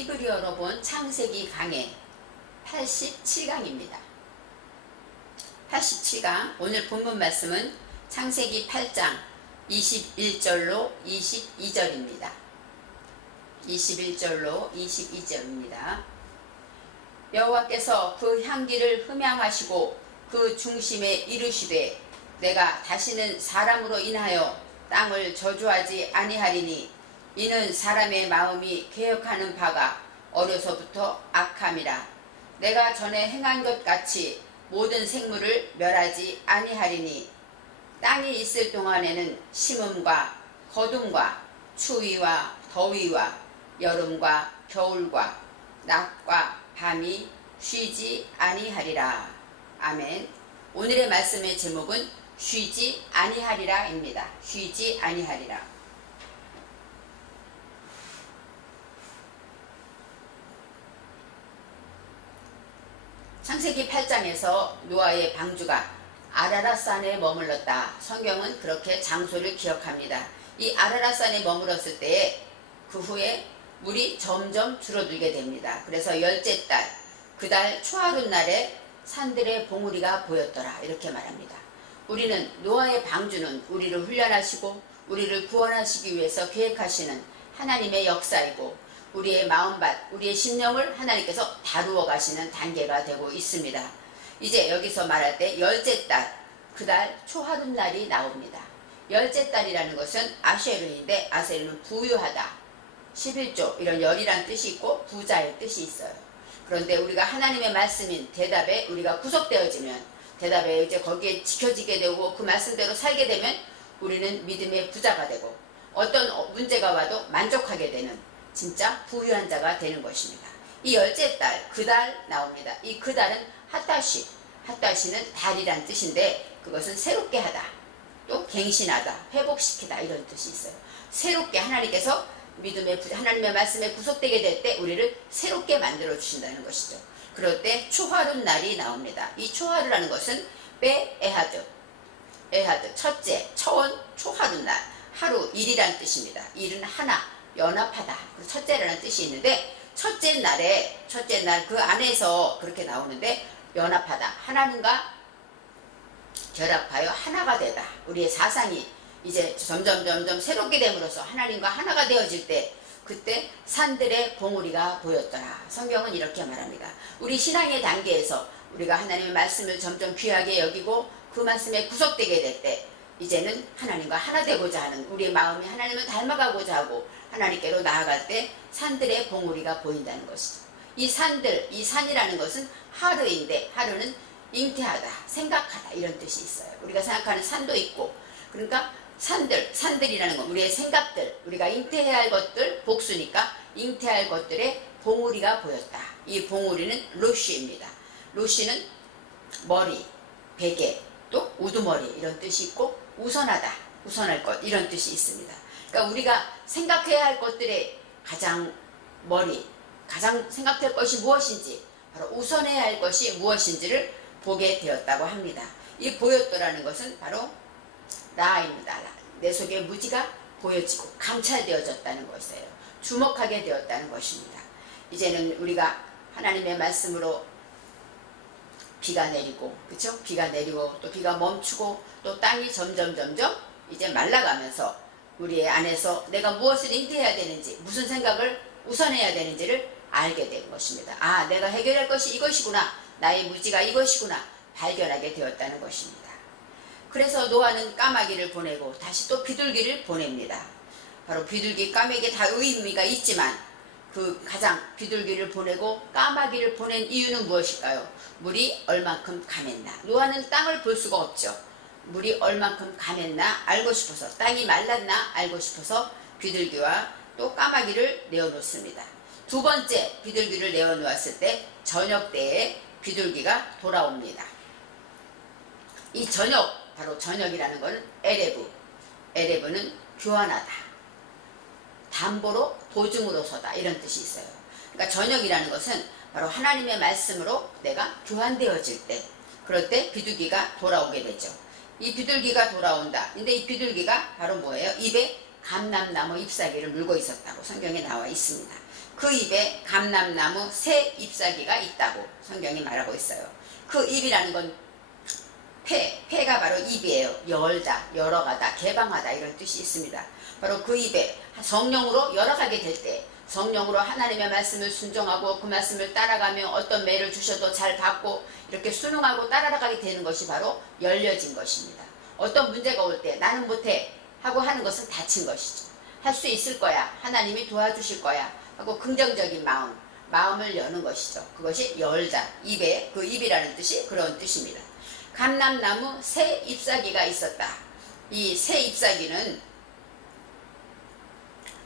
희그리 열어본 창세기 강의 87강입니다. 87강 오늘 본문 말씀은 창세기 8장 21절로 22절입니다. 21절로 22절입니다. 여호와께서 그 향기를 흠향하시고 그 중심에 이르시되 내가 다시는 사람으로 인하여 땅을 저주하지 아니하리니 이는 사람의 마음이 계획하는 바가 어려서부터 악함이라. 내가 전에 행한 것 같이 모든 생물을 멸하지 아니하리니 땅이 있을 동안에는 심음과 거둠과 추위와 더위와 여름과 겨울과 낮과 밤이 쉬지 아니하리라. 아멘. 오늘의 말씀의 제목은 쉬지 아니하리라 입니다. 쉬지 아니하리라. 창세기 8장에서 노아의 방주가 아라랏산에 머물렀다. 성경은 그렇게 장소를 기억합니다. 이 아라랏산에 머물렀을 때에 그 후에 물이 점점 줄어들게 됩니다. 그래서 10째 달, 그달 초하룻날에 산들의 봉우리가 보였더라. 이렇게 말합니다. 우리는 노아의 방주는 우리를 훈련하시고 우리를 구원하시기 위해서 계획하시는 하나님의 역사이고 우리의 마음밭, 우리의 심령을 하나님께서 다루어 가시는 단계가 되고 있습니다. 이제 여기서 말할 때 10째 달, 그달 초하룻날이 나옵니다. 10째 달이라는 것은 아쉐르인데 아쉐르는 부유하다, 11조 이런 열이란 뜻이 있고 부자의 뜻이 있어요. 그런데 우리가 하나님의 말씀인 대답에 우리가 구속되어지면 대답에 이제 거기에 지켜지게 되고 그 말씀대로 살게 되면 우리는 믿음의 부자가 되고 어떤 문제가 와도 만족하게 되는 진짜 부유한 자가 되는 것입니다. 이 10째 달, 그달 나옵니다. 이 그달은 핫다시, 핫다시는 달이란 뜻인데 그것은 새롭게 하다, 또 갱신하다, 회복시키다 이런 뜻이 있어요. 새롭게 하나님께서 하나님의 말씀에 구속되게 될 때 우리를 새롭게 만들어 주신다는 것이죠. 그럴 때 초하룻날이 나옵니다. 이 초하루라는 것은 에하드, 첫째, 처원, 초하룻날, 하루, 일이란 뜻입니다. 일은 하나, 연합하다. 첫째라는 뜻이 있는데 첫째 날 그 안에서 그렇게 나오는데 연합하다. 하나님과 결합하여 하나가 되다. 우리의 사상이 이제 점점 새롭게 됨으로써 하나님과 하나가 되어질 때 그때 산들의 봉우리가 보였더라. 성경은 이렇게 말합니다. 우리 신앙의 단계에서 우리가 하나님의 말씀을 점점 귀하게 여기고 그 말씀에 구속되게 될 때 이제는 하나님과 하나 되고자 하는 우리의 마음이 하나님을 닮아가고자 하고 하나님께로 나아갈 때 산들의 봉우리가 보인다는 것이죠. 이 산이라는 것은 하루인데 하루는 잉태하다, 생각하다 이런 뜻이 있어요. 우리가 생각하는 산도 있고 그러니까 산들이라는 건 우리의 생각들, 우리가 잉태해야 할 것들, 복수니까 잉태할 것들의 봉우리가 보였다. 이 봉우리는 로시입니다. 로시는 머리, 베개, 또 우두머리 이런 뜻이 있고 우선하다, 우선할 것 이런 뜻이 있습니다. 그러니까 우리가 생각해야 할 것들의 가장 생각할 것이 무엇인지 바로 우선해야 할 것이 무엇인지를 보게 되었다고 합니다. 이 보였더라는 것은 바로 라입니다. 내 속에 무지가 보여지고 감찰되어졌다는 것이에요. 주목하게 되었다는 것입니다. 이제는 우리가 하나님의 말씀으로 비가 내리고, 그쵸? 비가 내리고 또 비가 멈추고 또 땅이 점점 이제 말라가면서 우리의 안에서 내가 무엇을 잉태해야 되는지, 무슨 생각을 우선해야 되는지를 알게 된 것입니다. 아, 내가 해결할 것이 이것이구나, 나의 무지가 이것이구나 발견하게 되었다는 것입니다. 그래서 노아는 까마귀를 보내고 다시 또 비둘기를 보냅니다. 바로 비둘기, 까마귀 다 의미가 있지만 그 가장 비둘기를 보내고 까마귀를 보낸 이유는 무엇일까요? 물이 얼만큼 감했나. 노아는 땅을 볼 수가 없죠. 물이 얼만큼 감했나 알고 싶어서, 땅이 말랐나 알고 싶어서 비둘기와 또 까마귀를 내어놓습니다. 두 번째 비둘기를 내어놓았을 때 저녁 때에 비둘기가 돌아옵니다. 이 바로 저녁이라는 것은 에레브는 교환하다, 담보로, 보증으로 서다 이런 뜻이 있어요. 그러니까 저녁이라는 것은 바로 하나님의 말씀으로 내가 교환되어질 때, 그럴 때 비둘기가 돌아오게 되죠. 이 비둘기가 돌아온다. 근데 이 비둘기가 바로 뭐예요? 입에 감람나무 잎사귀를 물고 있었다고 성경에 나와 있습니다. 그 입에 감람나무 새 잎사귀가 있다고 성경이 말하고 있어요. 그 입이라는 건 폐가 바로 입이에요. 열다, 열어가다, 개방하다 이런 뜻이 있습니다. 바로 그 입에 성령으로 열어가게 될 때, 성령으로 하나님의 말씀을 순종하고 그 말씀을 따라가며 어떤 매를 주셔도 잘 받고 이렇게 순응하고 따라가게 되는 것이 바로 열려진 것입니다. 어떤 문제가 올 때 나는 못해 하고 하는 것은 닫힌 것이죠. 할 수 있을 거야, 하나님이 도와주실 거야 하고 긍정적인 마음을 여는 것이죠. 그것이 열다, 입에, 그 입이라는 뜻이 그런 뜻입니다. 감람나무 새 잎사귀가 있었다. 이 새 잎사귀는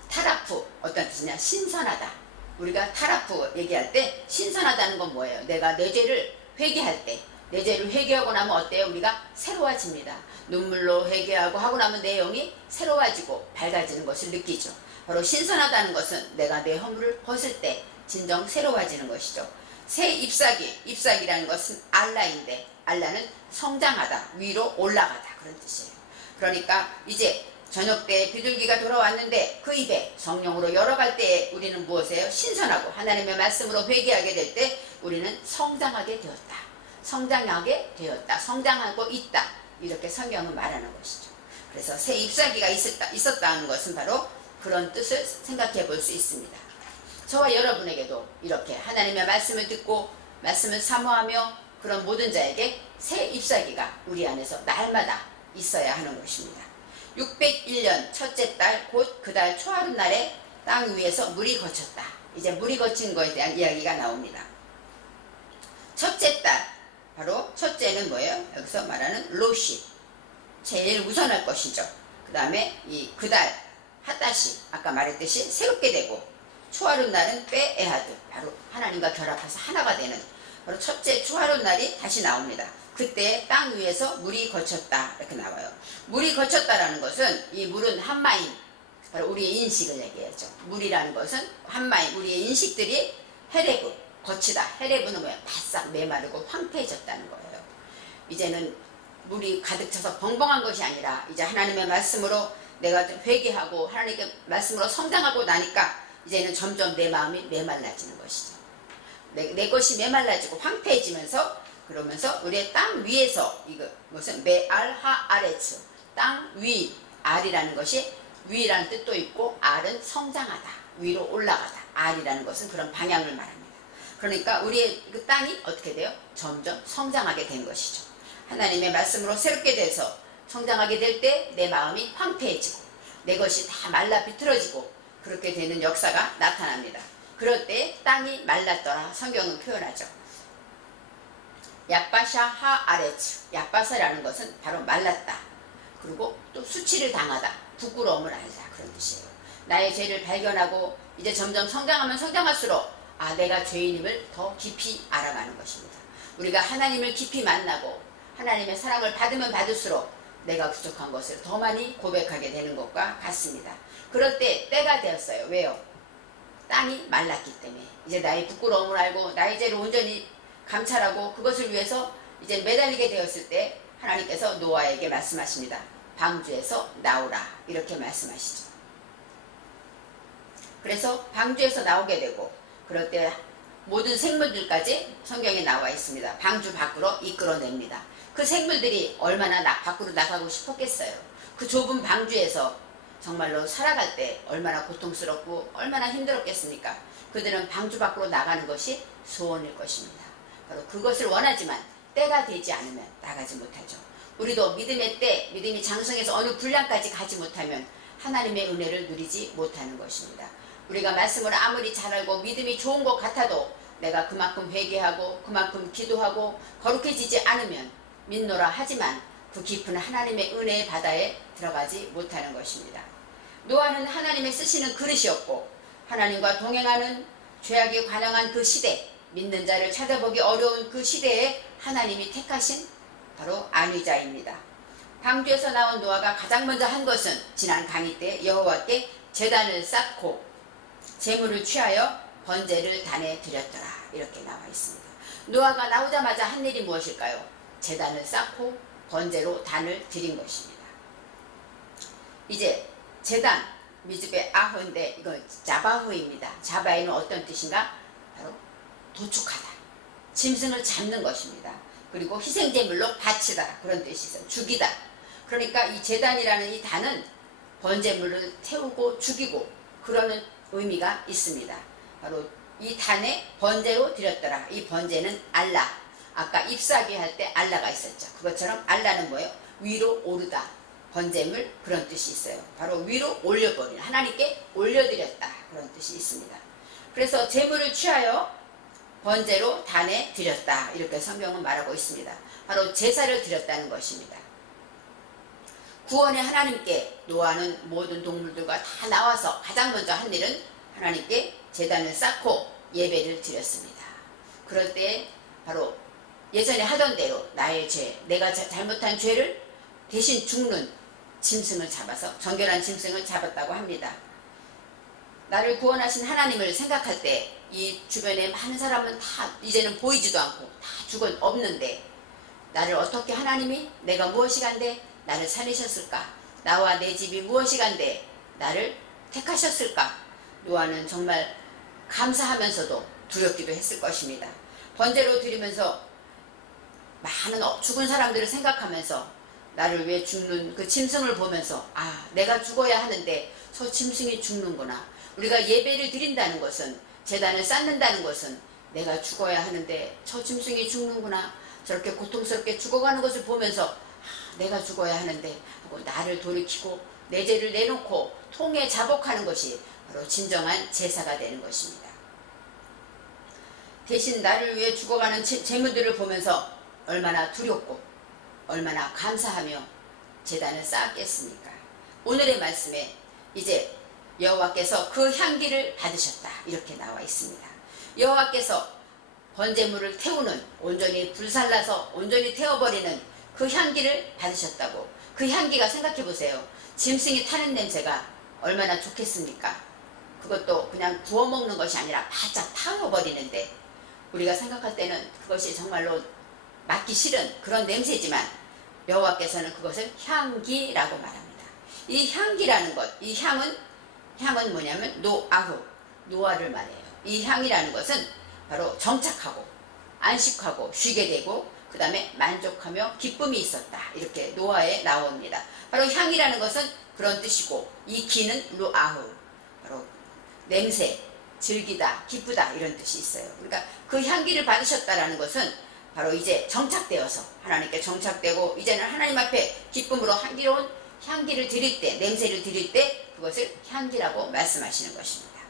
타라프, 어떤 뜻이냐, 신선하다. 우리가 타라프 얘기할 때 신선하다는 건 뭐예요? 내가 내 죄를 회개할 때, 내 죄를 회개하고 나면 어때요? 우리가 새로워집니다. 눈물로 회개하고 하고 나면 내 영이 새로워지고 밝아지는 것을 느끼죠. 바로 신선하다는 것은 내가 내 허물을 벗을 때 진정 새로워지는 것이죠. 새 잎사귀, 잎사귀라는 것은 알라인데, 알라는 성장하다, 위로 올라가다 그런 뜻이에요. 그러니까 이제 저녁 때 비둘기가 돌아왔는데 그 입에 성령으로 열어갈 때 우리는 무엇이에요? 신선하고 하나님의 말씀으로 회개하게 될 때 우리는 성장하게 되었다. 성장하게 되었다. 성장하고 있다. 이렇게 성경은 말하는 것이죠. 그래서 새 잎사귀가 있었다는 것은 바로 그런 뜻을 생각해 볼 수 있습니다. 저와 여러분에게도 이렇게 하나님의 말씀을 듣고 말씀을 사모하며 그런 모든 자에게 새 잎사귀가 우리 안에서 날마다 있어야 하는 것입니다. 601년 첫째 달 곧 그 달 초하룻날에 땅 위에서 물이 거쳤다. 이제 물이 거친 것에 대한 이야기가 나옵니다. 첫째 달, 바로 첫째는 뭐예요? 여기서 말하는 로시, 제일 우선할 것이죠. 그 다음에 그 달 하다시, 아까 말했듯이 새롭게 되고, 초하룻날은 빼에하드, 바로 하나님과 결합해서 하나가 되는 바로 첫째 초하룻날이 다시 나옵니다. 그때 땅 위에서 물이 거쳤다 이렇게 나와요. 물이 거쳤다라는 것은, 이 물은 한마임, 바로 우리의 인식을 얘기하죠. 물이라는 것은 한마임, 우리의 인식들이 헤레브, 거치다. 헤레브는 뭐야? 바싹 메마르고 황폐해졌다는 거예요. 이제는 물이 가득 차서 벙벙한 것이 아니라 이제 하나님의 말씀으로 내가 회개하고 하나님의 말씀으로 성장하고 나니까 이제는 점점 내 마음이 메말라지는 것이죠. 내 것이 메말라지고 황폐해지면서, 그러면서 우리의 땅 위에서, 이거 무슨 메알하 아레츠, 땅 위, 알이라는 것이 위라는 뜻도 있고 알은 성장하다, 위로 올라가다. 알이라는 것은 그런 방향을 말합니다. 그러니까 우리의 그 땅이 어떻게 돼요? 점점 성장하게 된 것이죠. 하나님의 말씀으로 새롭게 돼서 성장하게 될 때 내 마음이 황폐해지고 내 것이 다 말라 비틀어지고 그렇게 되는 역사가 나타납니다. 그럴 때 땅이 말랐더라 성경은 표현하죠. 야빠샤 하 아레츠, 야빠사라는 것은 바로 말랐다. 그리고 또 수치를 당하다, 부끄러움을 알다 그런 뜻이에요. 나의 죄를 발견하고 이제 점점 성장하면 성장할수록 내가 죄인임을 더 깊이 알아가는 것입니다. 우리가 하나님을 깊이 만나고 하나님의 사랑을 받으면 받을수록 내가 부족한 것을 더 많이 고백하게 되는 것과 같습니다. 그럴 때 때가 되었어요. 왜요? 땅이 말랐기 때문에 이제 나의 부끄러움을 알고 나의 죄를 온전히 감찰하고 그것을 위해서 이제 매달리게 되었을 때 하나님께서 노아에게 말씀하십니다. 방주에서 나오라 이렇게 말씀하시죠. 그래서 방주에서 나오게 되고, 그럴 때 모든 생물들까지 성경에 나와 있습니다. 방주 밖으로 이끌어냅니다. 그 생물들이 얼마나 밖으로 나가고 싶었겠어요. 그 좁은 방주에서 정말로 살아갈 때 얼마나 고통스럽고 얼마나 힘들었겠습니까? 그들은 방주 밖으로 나가는 것이 소원일 것입니다. 바로 그것을 원하지만 때가 되지 않으면 나가지 못하죠. 우리도 믿음의 때, 믿음이 장성해서 어느 분량까지 가지 못하면 하나님의 은혜를 누리지 못하는 것입니다. 우리가 말씀을 아무리 잘 알고 믿음이 좋은 것 같아도 내가 그만큼 회개하고 그만큼 기도하고 거룩해지지 않으면 믿노라 하지만 그 깊은 하나님의 은혜의 바다에 들어가지 못하는 것입니다. 노아는 하나님의 쓰시는 그릇이었고 하나님과 동행하는 죄악에 관영한 그 시대, 믿는 자를 찾아보기 어려운 그 시대에 하나님이 택하신 바로 안위자입니다. 방주에서 나온 노아가 가장 먼저 한 것은 지난 강의 때 여호와께 제단을 쌓고 제물을 취하여 번제를 단에 드렸더라 이렇게 나와 있습니다. 노아가 나오자마자 한 일이 무엇일까요? 제단을 쌓고 번제로 단을 드린 것입니다. 이제 제단 미즈베 아흐인데 이거 자바흐입니다. 자바에는 어떤 뜻인가? 바로 도축하다. 짐승을 잡는 것입니다. 그리고 희생제물로 바치다. 그런 뜻이 있어요. 죽이다. 그러니까 이 제단이라는 이 단은 번제물을 태우고 죽이고 그러는 의미가 있습니다. 바로 이 단에 번제로 드렸더라. 이 번제는 알라. 아까 잎사귀 할 때 알라가 있었죠. 그것처럼 알라는 뭐예요? 위로 오르다. 번제물 그런 뜻이 있어요. 바로 위로 올려버리는, 하나님께 올려드렸다. 그런 뜻이 있습니다. 그래서 제물을 취하여 번제로 단에 드렸다. 이렇게 성경은 말하고 있습니다. 바로 제사를 드렸다는 것입니다. 구원의 하나님께 노아는 모든 동물들과 다 나와서 가장 먼저 한 일은 하나님께 제단을 쌓고 예배를 드렸습니다. 그럴 때 바로 예전에 하던 대로 나의 죄, 내가 잘못한 죄를 대신 죽는 짐승을 잡아서 정결한 짐승을 잡았다고 합니다. 나를 구원하신 하나님을 생각할 때 이 주변에 많은 사람은 다 이제는 보이지도 않고 다 죽어 없는데 나를 어떻게 하나님이 내가 무엇이간데 나를 살리셨을까? 나와 내 집이 무엇이간데 나를 택하셨을까? 노아는 정말 감사하면서도 두렵기도 했을 것입니다. 번제로 드리면서 많은 죽은 사람들을 생각하면서 나를 위해 죽는 그 짐승을 보면서 아, 내가 죽어야 하는데 저 짐승이 죽는구나. 우리가 예배를 드린다는 것은, 제단을 쌓는다는 것은 내가 죽어야 하는데 저 짐승이 죽는구나. 저렇게 고통스럽게 죽어가는 것을 보면서 아, 내가 죽어야 하는데 하고 나를 돌이키고 내 죄를 내놓고 통에 자복하는 것이 바로 진정한 제사가 되는 것입니다. 대신 나를 위해 죽어가는 제물들을 보면서 얼마나 두렵고 얼마나 감사하며 제단을 쌓았겠습니까? 오늘의 말씀에 이제 여호와께서 그 향기를 받으셨다. 이렇게 나와 있습니다. 여호와께서 번제물을 태우는, 온전히 불살라서 온전히 태워버리는 그 향기를 받으셨다고. 그 향기가 생각해 보세요. 짐승이 타는 냄새가 얼마나 좋겠습니까? 그것도 그냥 구워 먹는 것이 아니라 바짝 타워버리는데 우리가 생각할 때는 그것이 정말로 맡기 싫은 그런 냄새지만 여호와께서는 그것을 향기라고 말합니다. 이 향기라는 것, 이 향은 뭐냐면 노아후, 노아를 말해요. 이 향이라는 것은 바로 정착하고 안식하고 쉬게 되고 그 다음에 만족하며 기쁨이 있었다. 이렇게 노아에 나옵니다. 바로 향이라는 것은 그런 뜻이고 이 기는 루아후, 바로 냄새, 즐기다, 기쁘다 이런 뜻이 있어요. 그러니까 그 향기를 받으셨다라는 것은 바로 이제 정착되어서 하나님께 정착되고 이제는 하나님 앞에 기쁨으로 향기로운 향기를 드릴 때, 냄새를 드릴 때 그것을 향기라고 말씀하시는 것입니다.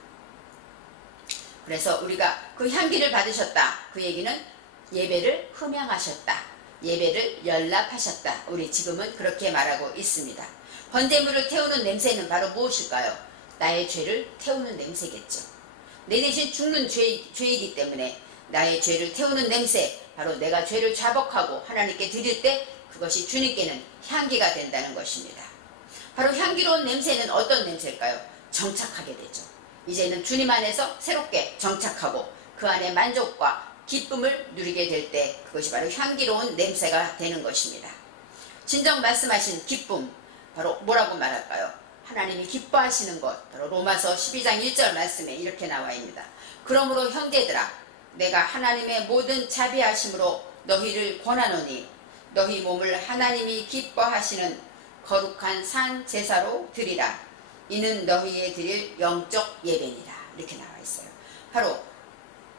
그래서 우리가 그 향기를 받으셨다. 그 얘기는 예배를 흠양하셨다. 예배를 연락하셨다. 우리 지금은 그렇게 말하고 있습니다. 번제물을 태우는 냄새는 바로 무엇일까요? 나의 죄를 태우는 냄새겠죠. 내 대신 죽는 죄이기 때문에 나의 죄를 태우는 냄새, 바로 내가 죄를 자복하고 하나님께 드릴 때 그것이 주님께는 향기가 된다는 것입니다. 바로 향기로운 냄새는 어떤 냄새일까요? 정착하게 되죠. 이제는 주님 안에서 새롭게 정착하고 그 안에 만족과 기쁨을 누리게 될 때 그것이 바로 향기로운 냄새가 되는 것입니다. 진정 말씀하신 기쁨, 바로 뭐라고 말할까요? 하나님이 기뻐하시는 것, 바로 로마서 12장 1절 말씀에 이렇게 나와 있습니다. 그러므로 형제들아, 내가 하나님의 모든 자비하심으로 너희를 권하노니 너희 몸을 하나님이 기뻐하시는 거룩한 산 제사로 드리라. 이는 너희의 드릴 영적 예배니라. 이렇게 나와 있어요. 바로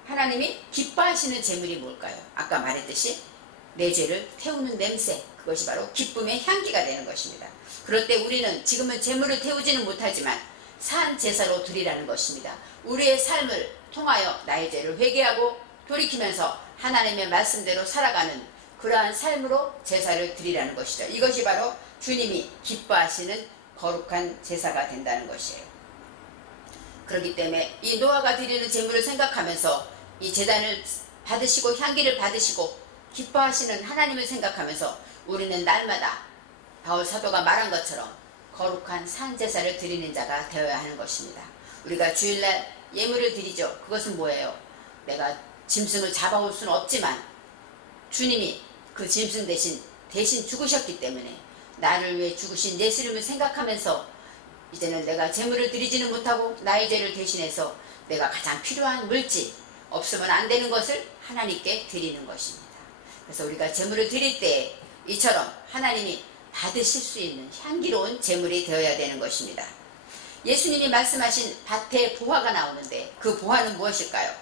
하나님이 기뻐하시는 제물이 뭘까요? 아까 말했듯이 내 죄를 태우는 냄새, 그것이 바로 기쁨의 향기가 되는 것입니다. 그럴 때 우리는 지금은 제물을 태우지는 못하지만 산 제사로 드리라는 것입니다. 우리의 삶을 통하여 나의 죄를 회개하고 돌이키면서 하나님의 말씀대로 살아가는 그러한 삶으로 제사를 드리라는 것이죠. 이것이 바로 주님이 기뻐하시는 거룩한 제사가 된다는 것이에요. 그렇기 때문에 이 노아가 드리는 제물을 생각하면서 이 제단을 받으시고 향기를 받으시고 기뻐하시는 하나님을 생각하면서 우리는 날마다 바울 사도가 말한 것처럼 거룩한 산제사를 드리는 자가 되어야 하는 것입니다. 우리가 주일날 예물을 드리죠. 그것은 뭐예요? 내가 짐승을 잡아올 수는 없지만 주님이 그 짐승 대신 죽으셨기 때문에 나를 위해 죽으신 예수님을 생각하면서 이제는 내가 제물을 드리지는 못하고 나의 죄를 대신해서 내가 가장 필요한 물질, 없으면 안 되는 것을 하나님께 드리는 것입니다. 그래서 우리가 제물을 드릴 때 이처럼 하나님이 받으실 수 있는 향기로운 제물이 되어야 되는 것입니다. 예수님이 말씀하신 밭에 보화가 나오는데 그 보화는 무엇일까요?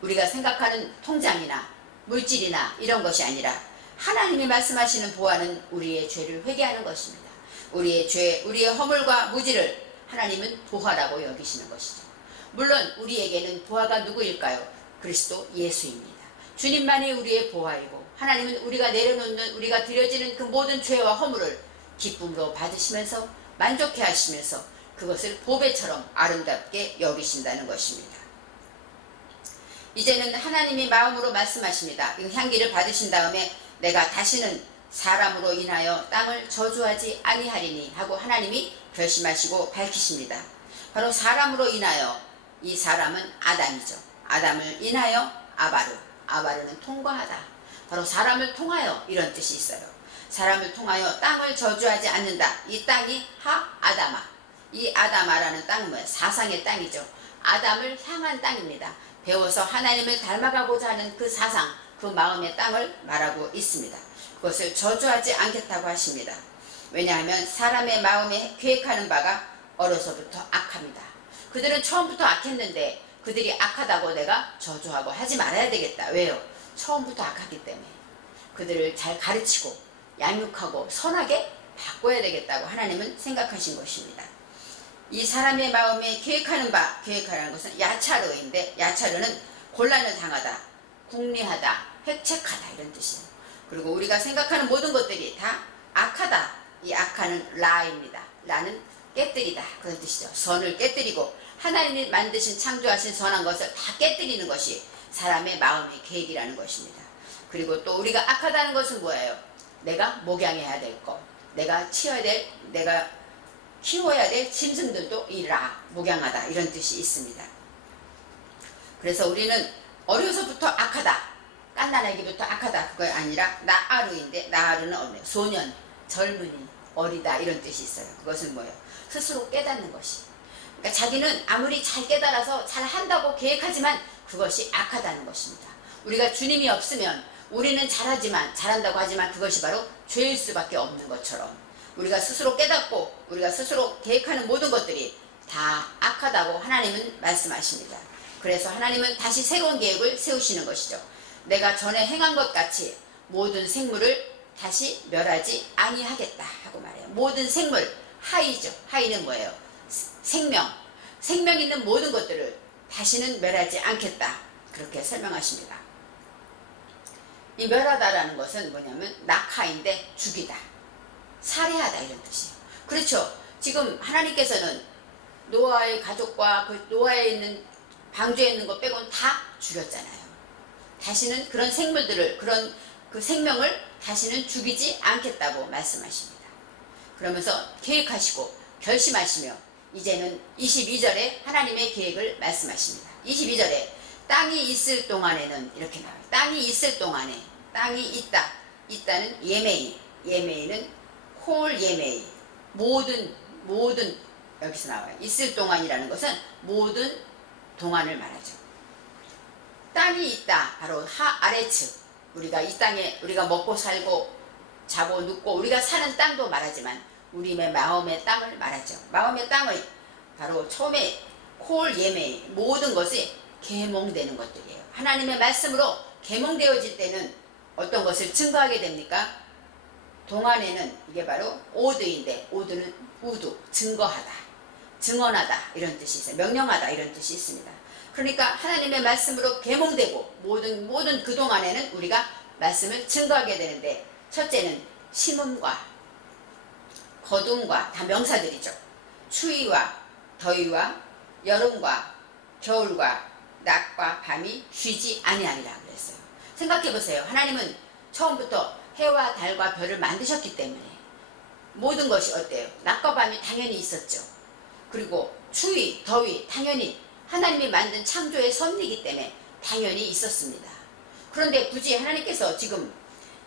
우리가 생각하는 통장이나 물질이나 이런 것이 아니라 하나님이 말씀하시는 보화는 우리의 죄를 회개하는 것입니다. 우리의 죄, 우리의 허물과 무지를 하나님은 보화라고 여기시는 것이죠. 물론 우리에게는 보화가 누구일까요? 그리스도 예수입니다. 주님만이 우리의 보화이고 하나님은 우리가 내려놓는, 우리가 드려지는 그 모든 죄와 허물을 기쁨으로 받으시면서 만족해 하시면서 그것을 보배처럼 아름답게 여기신다는 것입니다. 이제는 하나님이 마음으로 말씀하십니다. 이 향기를 받으신 다음에 내가 다시는 사람으로 인하여 땅을 저주하지 아니하리니 하고 하나님이 결심하시고 밝히십니다. 바로 사람으로 인하여, 이 사람은 아담이죠. 아담을 인하여 아바르, 아바르는 통과하다. 바로 사람을 통하여 이런 뜻이 있어요. 사람을 통하여 땅을 저주하지 않는다. 이 땅이 아다마. 이 아다마라는 땅은 뭐예요? 사상의 땅이죠. 아담을 향한 땅입니다. 배워서 하나님을 닮아가고자 하는 그 사상, 그 마음의 땅을 말하고 있습니다. 그것을 저주하지 않겠다고 하십니다. 왜냐하면 사람의 마음에 계획하는 바가 어려서부터 악합니다. 그들은 처음부터 악했는데 그들이 악하다고 내가 저주하고 하지 말아야 되겠다. 왜요? 처음부터 악하기 때문에. 그들을 잘 가르치고 양육하고 선하게 바꿔야 되겠다고 하나님은 생각하신 것입니다. 이 사람의 마음에 계획하는 바, 계획하라는 것은 야차르인데 야차르는 곤란을 당하다, 궁리하다, 획책하다 이런 뜻이에요. 그리고 우리가 생각하는 모든 것들이 다 악하다. 이 악하는 라입니다. 라는 깨뜨리다 그런 뜻이죠. 선을 깨뜨리고 하나님이 만드신 창조하신 선한 것을 다 깨뜨리는 것이 사람의 마음의 계획이라는 것입니다. 그리고 또 우리가 악하다는 것은 뭐예요? 내가 목양해야 될 것, 내가 치워야 될, 내가 키워야 될 짐승들도 이 라, 목양하다 이런 뜻이 있습니다. 그래서 우리는 어려서부터 악하다, 깐난아기부터 악하다 그거 아니라 나아르인데 나아르는 어머니, 소년, 젊은이, 어리다 이런 뜻이 있어요. 그것은 뭐예요? 스스로 깨닫는 것이. 그러니까 자기는 아무리 잘 깨달아서 잘 한다고 계획하지만 그것이 악하다는 것입니다. 우리가 주님이 없으면 우리는 잘하지만 잘한다고 하지만 그것이 바로 죄일 수밖에 없는 것처럼 우리가 스스로 깨닫고 우리가 스스로 계획하는 모든 것들이 다 악하다고 하나님은 말씀하십니다. 그래서 하나님은 다시 새로운 계획을 세우시는 것이죠. 내가 전에 행한 것 같이 모든 생물을 다시 멸하지 아니하겠다 하고 말해요. 모든 생물, 하이죠. 하이는 뭐예요? 생명. 생명 있는 모든 것들을 다시는 멸하지 않겠다. 그렇게 설명하십니다. 이 멸하다라는 것은 뭐냐면 낙하인데 죽이다. 살해하다 이런 뜻이에요. 그렇죠. 지금 하나님께서는 노아의 가족과 그 노아에 있는 방주에 있는 것 빼고는 다 죽였잖아요. 다시는 그런 생물들을 그런 그 생명을 다시는 죽이지 않겠다고 말씀하십니다. 그러면서 계획하시고 결심하시며 이제는 22절에 하나님의 계획을 말씀하십니다. 22절에 땅이 있을 동안에는 이렇게 나와요. 땅이 있을 동안에 땅이 있다. 있다는 예메이. 예메이는 홀 예메이. 모든 여기서 나와요. 있을 동안이라는 것은 모든 동안을 말하죠. 땅이 있다. 바로 아래측. 우리가 이 땅에 우리가 먹고 살고 자고 눕고 우리가 사는 땅도 말하지만 우리의 마음의 땅을 말하죠. 마음의 땅의 바로 처음에 콜 예메이 모든 것이 계몽되는 것들이에요. 하나님의 말씀으로 계몽되어질 때는 어떤 것을 증거하게 됩니까? 동안에는 이게 바로 오드인데 오드는 우두, 증거하다, 증언하다 이런 뜻이 있어요. 명령하다 이런 뜻이 있습니다. 그러니까 하나님의 말씀으로 계몽되고 모든 그동안에는 우리가 말씀을 증거하게 되는데 첫째는 심음과 거둠과 다 명사들이죠. 추위와 더위와 여름과 겨울과 낮과 밤이 쉬지 아니하리라 그랬어요. 생각해보세요. 하나님은 처음부터 해와 달과 별을 만드셨기 때문에 모든 것이 어때요? 낮과 밤이 당연히 있었죠. 그리고 추위, 더위 당연히 하나님이 만든 창조의 섭리이기 때문에 당연히 있었습니다. 그런데 굳이 하나님께서 지금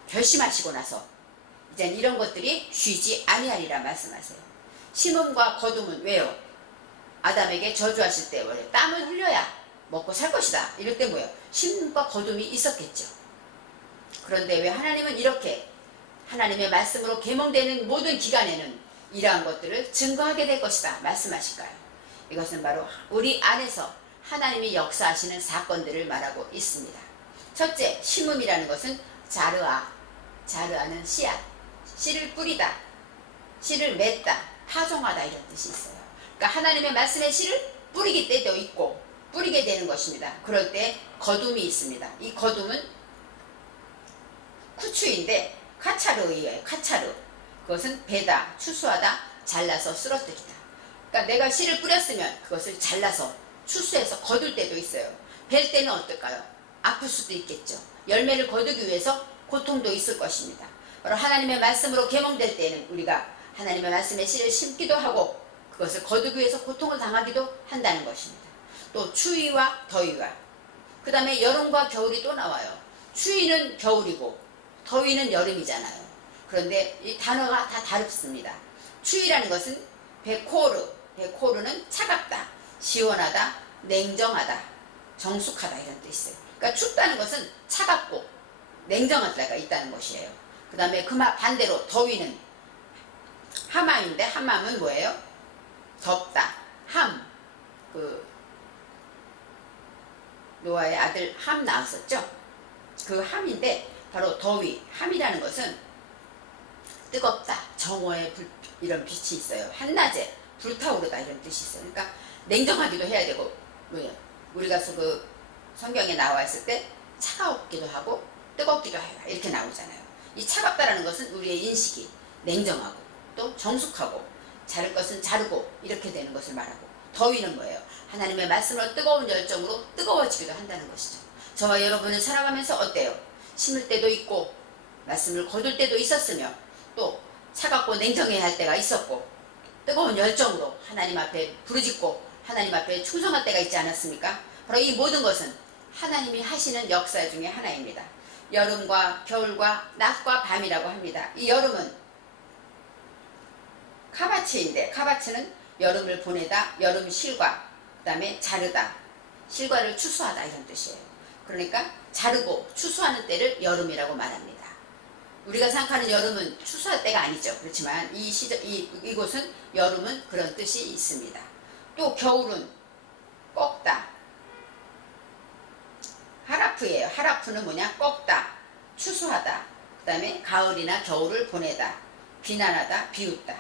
결심하시고 나서 이젠 이런 것들이 쉬지 아니하리라 말씀하세요. 심음과 거둠은 왜요? 아담에게 저주하실 때 뭐예요? 땀을 흘려야 먹고 살 것이다. 이럴 때 뭐예요? 심음과 거둠이 있었겠죠. 그런데 왜 하나님은 이렇게 하나님의 말씀으로 계몽되는 모든 기간에는 이러한 것들을 증거하게 될 것이다 말씀하실까요? 이것은 바로 우리 안에서 하나님이 역사하시는 사건들을 말하고 있습니다. 첫째, 심음이라는 것은 자르아, 자르아는 씨앗, 씨를 뿌리다, 씨를 맺다, 파종하다 이런 뜻이 있어요. 그러니까 하나님의 말씀의 씨를 뿌리게 때도 있고 뿌리게 되는 것입니다. 그럴 때 거둠이 있습니다. 이 거둠은 쿠추인데 카차르예요. 카차르. 그것은 베다, 추수하다, 잘라서 쓰러뜨리다. 그러니까 내가 씨를 뿌렸으면 그것을 잘라서 추수해서 거둘 때도 있어요. 벨 때는 어떨까요? 아플 수도 있겠죠. 열매를 거두기 위해서 고통도 있을 것입니다. 바로 하나님의 말씀으로 계몽될 때는 우리가 하나님의 말씀의 씨를 심기도 하고 그것을 거두기 위해서 고통을 당하기도 한다는 것입니다. 또 추위와 더위와 그 다음에 여름과 겨울이 또 나와요. 추위는 겨울이고 더위는 여름이잖아요. 그런데 이 단어가 다 다릅니다. 추위라는 것은 베코르, 베코르는 차갑다, 시원하다, 냉정하다, 정숙하다 이런 뜻이 있어요. 그러니까 춥다는 것은 차갑고 냉정하다가 있다는 것이에요. 그 다음에 그 반대로 더위는 하맘인데 하맘은 뭐예요? 덥다, 함, 노아의 아들 함 나왔었죠? 그 함인데 바로 더위, 함이라는 것은 뜨겁다, 정오의 불, 이런 빛이 있어요. 한낮에 불타오르다 이런 뜻이 있어요. 그러니까 냉정하기도 해야 되고 뭐예요? 우리가 그 성경에 나와 있을 때 차가웠기도 하고 뜨겁기도 해요. 이렇게 나오잖아요. 이 차갑다라는 것은 우리의 인식이 냉정하고 또 정숙하고 자를 것은 자르고 이렇게 되는 것을 말하고 더위는 뭐예요? 하나님의 말씀으로 뜨거운 열정으로 뜨거워지기도 한다는 것이죠. 저와 여러분은 살아가면서 어때요? 심을 때도 있고 말씀을 거둘 때도 있었으며 또 차갑고 냉정해야 할 때가 있었고 뜨거운 열정으로 하나님 앞에 부르짖고 하나님 앞에 충성할 때가 있지 않았습니까? 바로 이 모든 것은 하나님이 하시는 역사 중에 하나입니다. 여름과 겨울과 낮과 밤이라고 합니다. 이 여름은 카바츠인데 카바츠는 여름을 보내다, 여름 실과, 그 다음에 자르다, 실과를 추수하다 이런 뜻이에요. 그러니까 자르고 추수하는 때를 여름이라고 말합니다. 우리가 생각하는 여름은 추수할 때가 아니죠. 그렇지만 이곳은 여름은 그런 뜻이 있습니다. 또 겨울은 꺾다, 하라프예요. 하라프는 뭐냐? 꺾다, 추수하다. 그 다음에 가을이나 겨울을 보내다, 비난하다, 비웃다.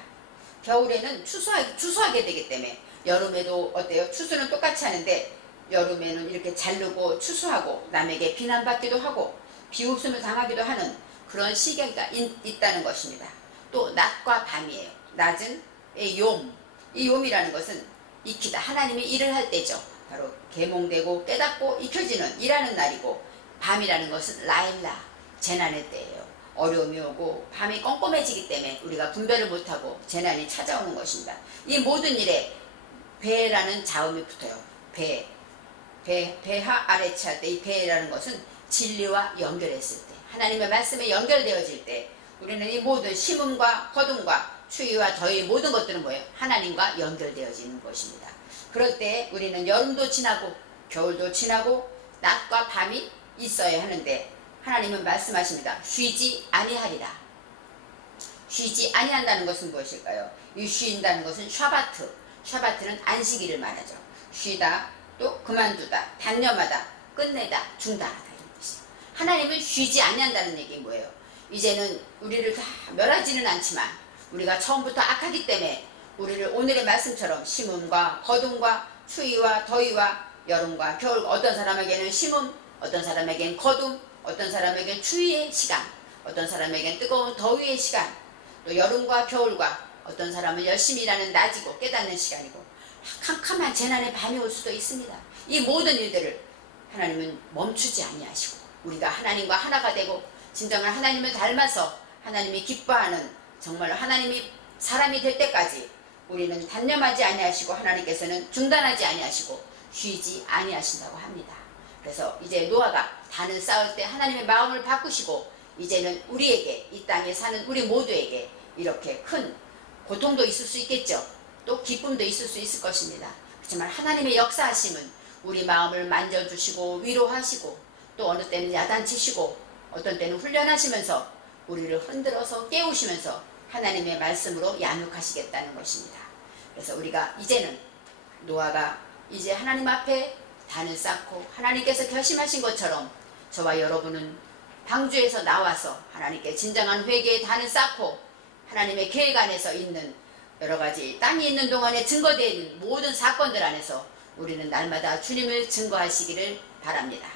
겨울에는 추수하게 되기 때문에 여름에도 어때요? 추수는 똑같이 하는데 여름에는 이렇게 자르고 추수하고 남에게 비난받기도 하고 비웃음을 당하기도 하는 그런 시기가 있다는 것입니다. 또 낮과 밤이에요. 낮은 욤, 이 욤이라는 것은 익히다, 하나님이 일을 할 때죠. 바로 계몽되고 깨닫고 익혀지는 일하는 날이고 밤이라는 것은 라일라, 재난의 때예요. 어려움이 오고 밤이 껌껌해지기 때문에 우리가 분별을 못하고 재난이 찾아오는 것입니다. 이 모든 일에 배라는 자음이 붙어요. 배하 아래치 할 때 이 배라는 것은 진리와 연결했을 때 하나님의 말씀에 연결되어질 때 우리는 이 모든 심음과 거둠과 추위와 더위 모든 것들은 뭐예요? 하나님과 연결되어지는 것입니다. 그럴 때 우리는 여름도 지나고 겨울도 지나고 낮과 밤이 있어야 하는데 하나님은 말씀하십니다. 쉬지 아니하리라. 쉬지 아니한다는 것은 무엇일까요? 이 쉰다는 것은 샤바트. 샤바트는 안식일을 말하죠. 쉬다, 또 그만두다, 단념하다, 끝내다, 중단하다 이런 뜻이에요. 하나님은 쉬지 아니한다는 얘기는 뭐예요? 이제는 우리를 다 멸하지는 않지만 우리가 처음부터 악하기 때문에 우리를 오늘의 말씀처럼 심음과 거둠과 추위와 더위와 여름과 겨울, 어떤 사람에게는 심음, 어떤 사람에게는 거둠, 어떤 사람에게는 추위의 시간, 어떤 사람에게는 뜨거운 더위의 시간, 또 여름과 겨울과 어떤 사람은 열심히 일하는 낮이고 깨닫는 시간이고 캄캄한 재난의 밤이 올 수도 있습니다. 이 모든 일들을 하나님은 멈추지 아니하시고 우리가 하나님과 하나가 되고 진정한 하나님을 닮아서 하나님이 기뻐하는 정말 하나님이 사람이 될 때까지 우리는 단념하지 아니하시고 하나님께서는 중단하지 아니하시고 쉬지 아니하신다고 합니다. 그래서 이제 노아가 단을 쌓을 때 하나님의 마음을 바꾸시고 이제는 우리에게 이 땅에 사는 우리 모두에게 이렇게 큰 고통도 있을 수 있겠죠. 또 기쁨도 있을 수 있을 것입니다. 그렇지만 하나님의 역사하심은 우리 마음을 만져주시고 위로하시고 또 어느 때는 야단치시고 어떤 때는 훈련하시면서 우리를 흔들어서 깨우시면서 하나님의 말씀으로 양육하시겠다는 것입니다. 그래서 우리가 이제는 노아가 이제 하나님 앞에 단을 쌓고 하나님께서 결심하신 것처럼 저와 여러분은 방주에서 나와서 하나님께 진정한 회개의 단을 쌓고 하나님의 계획 안에서 있는 여러가지 땅이 있는 동안에 증거되어 있는 모든 사건들 안에서 우리는 날마다 주님을 증거하시기를 바랍니다.